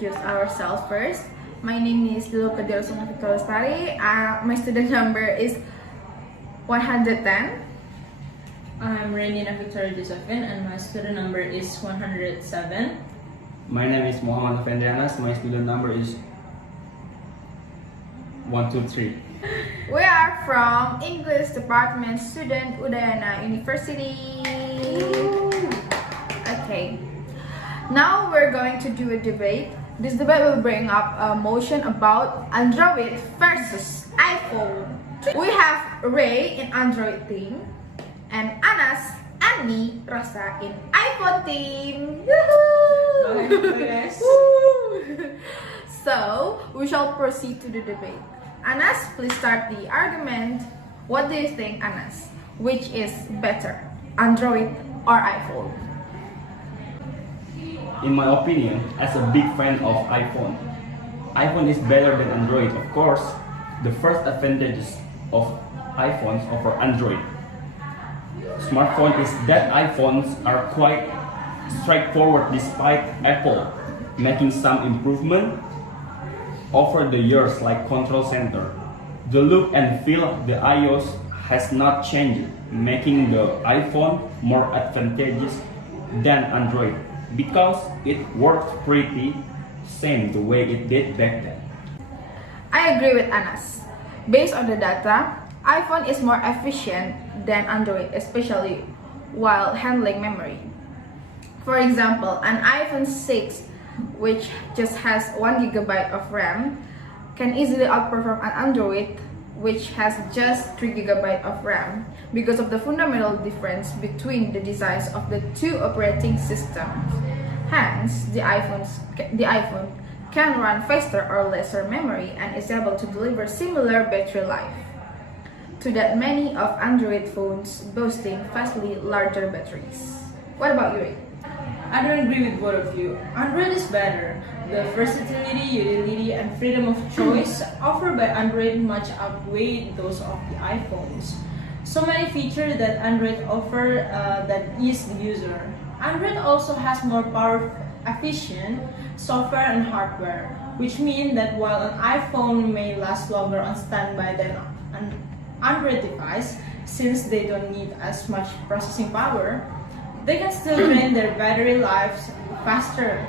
introduce ourselves first. My name is Rosa. My student number is 110. I'm Rey and and my student number is 107. My name is Rey and Annas. My student number is 123. We are from English Department student Udayana University. Okay. Now we're going to do a debate. This debate will bring up a motion about Android versus iPhone. We have Rey in Android team and Annas and me, Rosa, in iPhone team. Yes. So we shall proceed to the debate. Annas, please start the argument. What do you think, Annas? Which is better, Android or iPhone? In my opinion, as a big fan of iPhone is better than Android. Of course, the first advantages of iPhones over Android smartphone is that iPhones are quite straightforward despite Apple making some improvement over the years, like control center. The look and feel of the iOS has not changed, making the iPhone more advantageous than Android because it works pretty same the way it did back then. I agree with Annas. Based on the data, iPhone is more efficient than Android, especially while handling memory. For example, an iPhone 6, which just has 1 GB of RAM, can easily outperform an Android, which has just 3 GB of RAM, because of the fundamental difference between the designs of the two operating systems. Hence, the iPhone can run faster or lesser memory and is able to deliver similar battery life to that many of Android phones boasting vastly larger batteries. What about you, Ray? I don't agree with both of you. Android is better. The versatility, utility, and freedom of choice offered by Android much outweigh those of the iPhones. So many features that Android offer that ease the user. Android also has more efficient software and hardware, which means that while an iPhone may last longer on standby than an Android device, since they don't need as much processing power, they can still drain their battery lives faster.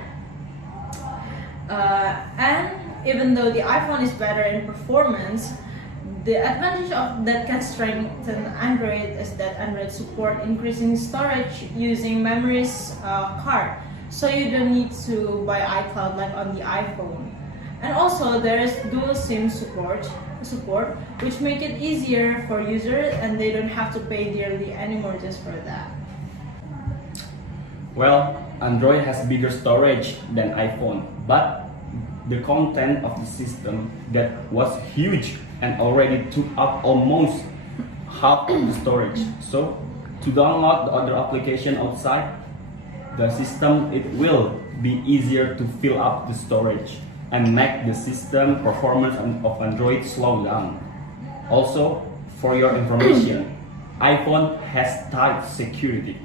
And even though the iPhone is better in performance, the advantage of that can strengthen Android is that Android support increasing storage using memories card, so you don't need to buy iCloud like on the iPhone. And also there is dual SIM support, which make it easier for users and they don't have to pay dearly anymore just for that. Well, Android has bigger storage than iPhone, but the content of the system that was huge and already took up almost half of the storage. So, to download the other application outside the system, it will be easier to fill up the storage and make the system performance of Android slow down. Also, for your information, iPhone has tight security,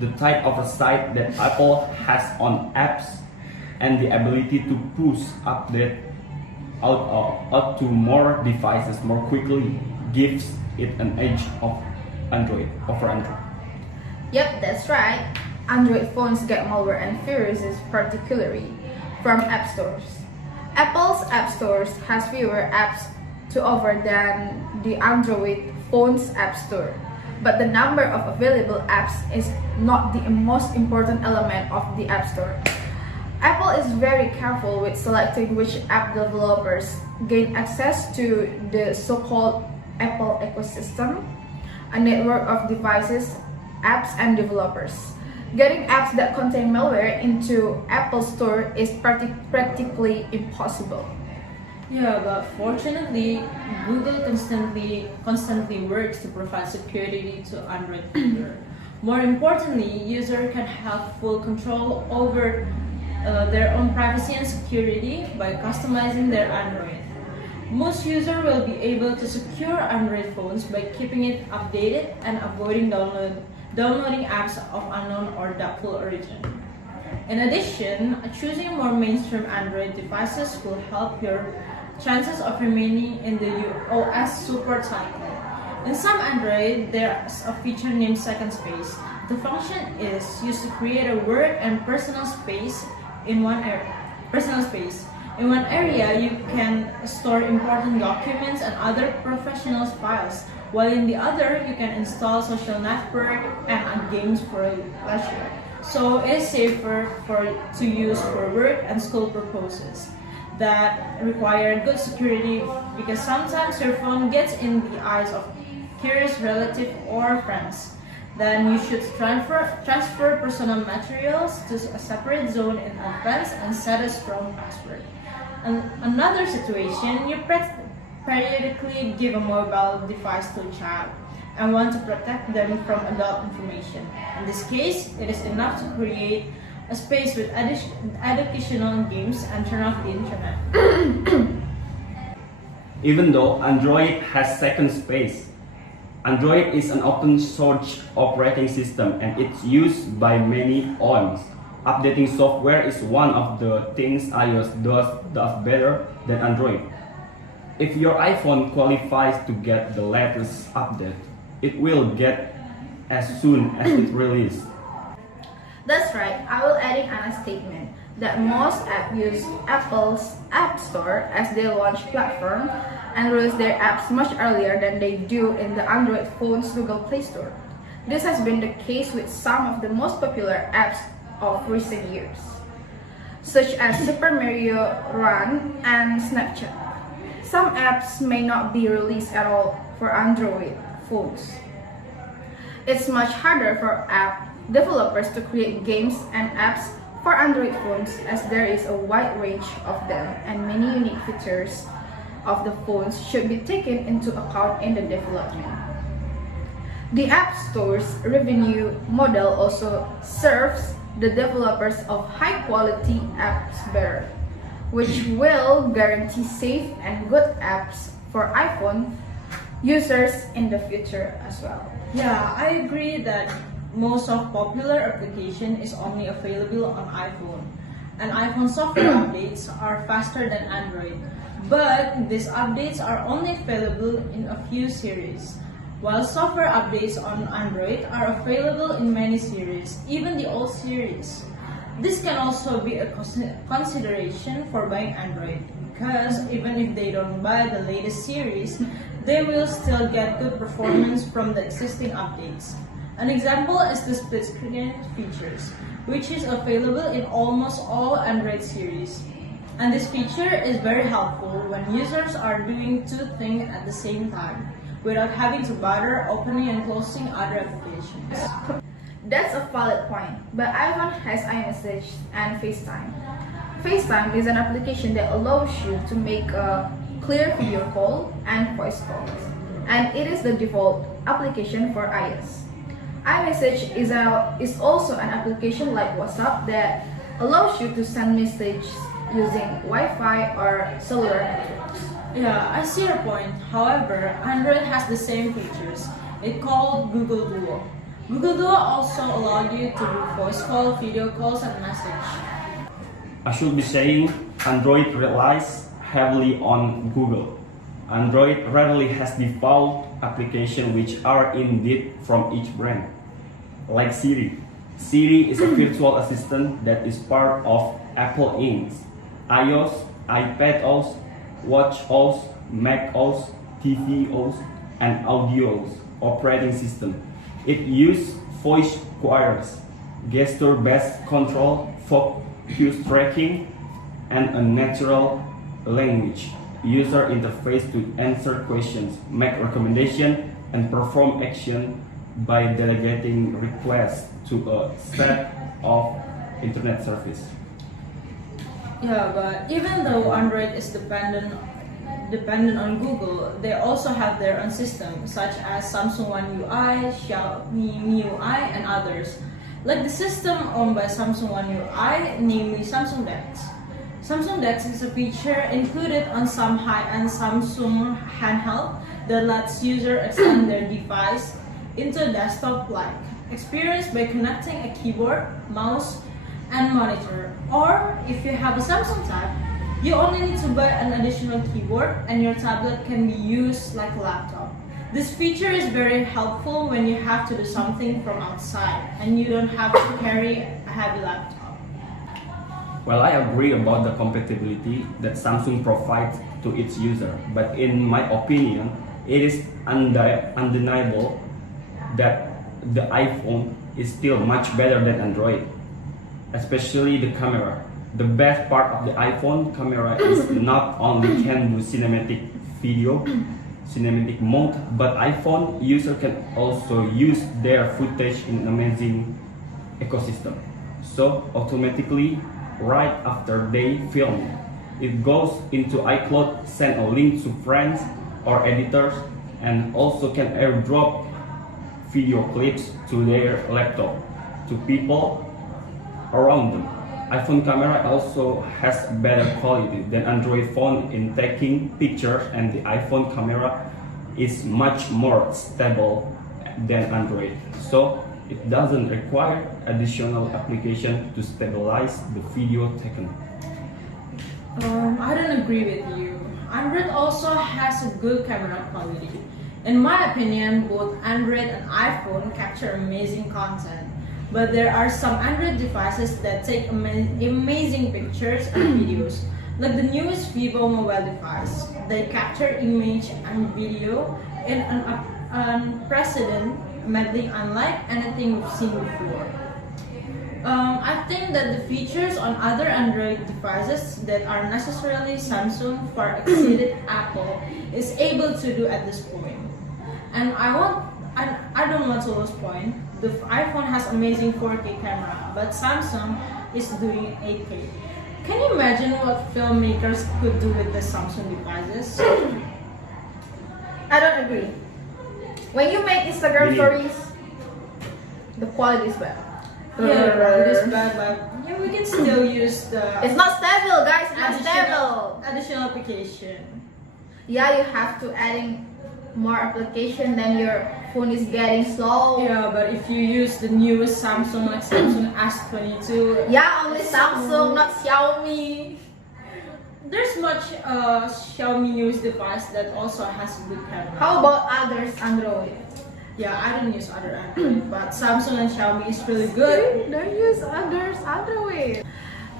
the type of a site that Apple has on apps, and the ability to push update out to more devices more quickly gives it an edge of Android over Android. Yep, that's right. Android phones get malware and viruses particularly from app stores. Apple's app stores has fewer apps to offer than the Android phone's app store. But the number of available apps is not the most important element of the App Store. Apple is very careful with selecting which app developers gain access to the so-called Apple ecosystem, a network of devices, apps, and developers. Getting apps that contain malware into Apple Store is practically impossible. Yeah, but fortunately, Google constantly works to provide security to Android users. More importantly, users can have full control over their own privacy and security by customizing their Android. Most users will be able to secure Android phones by keeping it updated and avoiding downloading apps of unknown or doubtful origin. In addition, choosing more mainstream Android devices will help your chances of remaining in the OS support cycle. In some Android, there's a feature named Second Space. The function is used to create a work and personal space in one area. In one area, you can store important documents and other professional files, while in the other, you can install social network and games for leisure. So it's safer to use for work and school purposes that require good security, because sometimes your phone gets in the eyes of curious relatives or friends. Then you should transfer personal materials to a separate zone in advance and set a strong password. And another situation, you periodically give a mobile device to a child and want to protect them from adult information. In this case, it is enough to create a space with educational games and turn off the internet. Even though Android has Second Space, Android is an open source operating system and it's used by many OEMs. Updating software is one of the things iOS does better than Android. If your iPhone qualifies to get the latest update, it will get as soon as it releases. That's right, I will add in Anna's statement that most apps use Apple's App Store as their launch platform and release their apps much earlier than they do in the Android phone's Google Play Store. This has been the case with some of the most popular apps of recent years, such as Super Mario Run and Snapchat. Some apps may not be released at all for Android phones. It's much harder for app developers to create games and apps for Android phones, as there is a wide range of them and many unique features of the phones should be taken into account in the development. The App Store's revenue model also serves the developers of high-quality apps better, which will guarantee safe and good apps for iPhone users in the future as well. Yeah, I agree that most of popular application is only available on iPhone, and iPhone software updates are faster than Android. But these updates are only available in a few series, while software updates on Android are available in many series, even the old series. This can also be a consideration for buying Android, because even if they don't buy the latest series, they will still get good performance from the existing updates. An example is the split screen features, which is available in almost all Android series. And this feature is very helpful when users are doing two things at the same time, without having to bother opening and closing other applications. That's a valid point, but iPhone has iMessage and FaceTime. FaceTime is an application that allows you to make a clear video call and voice calls, and it is the default application for iOS. iMessage is also an application like WhatsApp that allows you to send messages using Wi-Fi or cellular networks. Yeah, I see your point. However, Android has the same features. It's called Google Duo. Google Duo also allows you to do voice call, video calls, and message. I should be saying Android relies heavily on Google. Android rarely has default applications which are indeed from each brand, like Siri. Siri is a virtual assistant that is part of Apple Inc.'s iOS, iPadOS, WatchOS, macOS, tvOS, and audioOS operating system. It uses voice queries, gesture-based control, focus tracking, and a natural language user interface to answer questions, make recommendations, and perform action by delegating requests to a set of internet service. Yeah, but even though Android is dependent on Google, they also have their own system, such as Samsung One UI, Xiaomi MIUI, and others. Like the system owned by Samsung One UI, namely Samsung DeX. Samsung DeX is a feature included on some high-end Samsung handheld that lets users extend their device into a desktop-like experience by connecting a keyboard, mouse, and monitor. Or if you have a Samsung tab, you only need to buy an additional keyboard and your tablet can be used like a laptop. This feature is very helpful when you have to do something from outside and you don't have to carry a heavy laptop. Well, I agree about the compatibility that Samsung provides to its user, but in my opinion, it is undeniable that the iPhone is still much better than Android, especially the camera. The best part of the iPhone camera is not only can do cinematic video, cinematic mode, but iPhone user can also use their footage in an amazing ecosystem. So automatically, right after they film, it goes into iCloud, send a link to friends or editors, and also can airdrop video clips to their laptop to people around them. iPhone camera also has better quality than Android phone in taking pictures, and the iPhone camera is much more stable than Android. So it doesn't require additional application to stabilize the video taken. I don't agree with you. Android also has a good camera quality. In my opinion, both Android and iPhone capture amazing content. But there are some Android devices that take amazing pictures and videos. Like the newest Vivo mobile device, they capture image and video in an unprecedented medley unlike anything we've seen before. I think that the features on other Android devices that are necessarily Samsung far exceeded Apple is able to do at this point. And I don't want to lose point. The iPhone has amazing 4K camera, but Samsung is doing 8K. Can you imagine what filmmakers could do with the Samsung devices? I don't agree. When you make Instagram stories, the quality is bad. Yeah, it is bad, but yeah, we can still use the It's not stable, guys. It's not stable. additional application. Yeah, you have to adding more application, then your phone is getting slow. Yeah, but if you use the newest Samsung, like Samsung S22, Yeah, only Samsung, not Xiaomi. there's much Xiaomi newest device that also has a good camera. How about others Android? Yeah, I don't use other Android, but Samsung and Xiaomi is really good. Don't use others Android.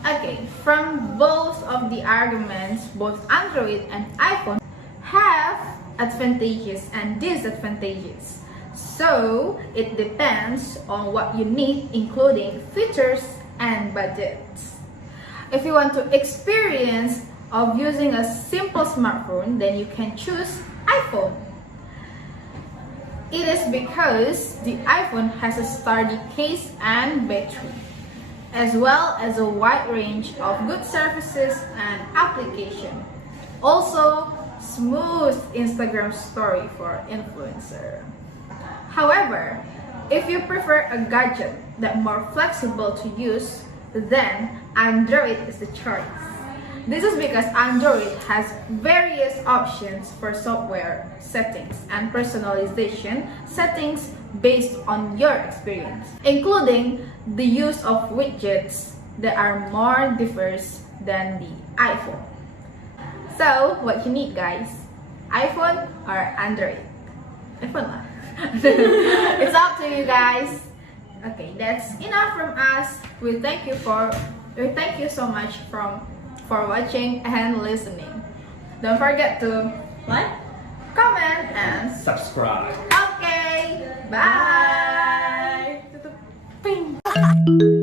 Okay, from both of the arguments, both Android and iPhone have advantages and disadvantages. So it depends on what you need, including features and budgets. If you want to experience of using a simple smartphone, then you can choose iPhone. It is because the iPhone has a sturdy case and battery, as well as a wide range of good services and application. Also, smooth Instagram story for influencer. However, if you prefer a gadget that more flexible to use, then Android is the choice. This is because Android has various options for software settings and personalization settings based on your experience, including the use of widgets that are more diverse than the iPhone. So, what you need, guys? iPhone or Android? iPhone lah. It's up to you guys. Okay, that's enough from us. We thank you so much for watching and listening. Don't forget to Like, comment and Subscribe. okay. Bye. Bye.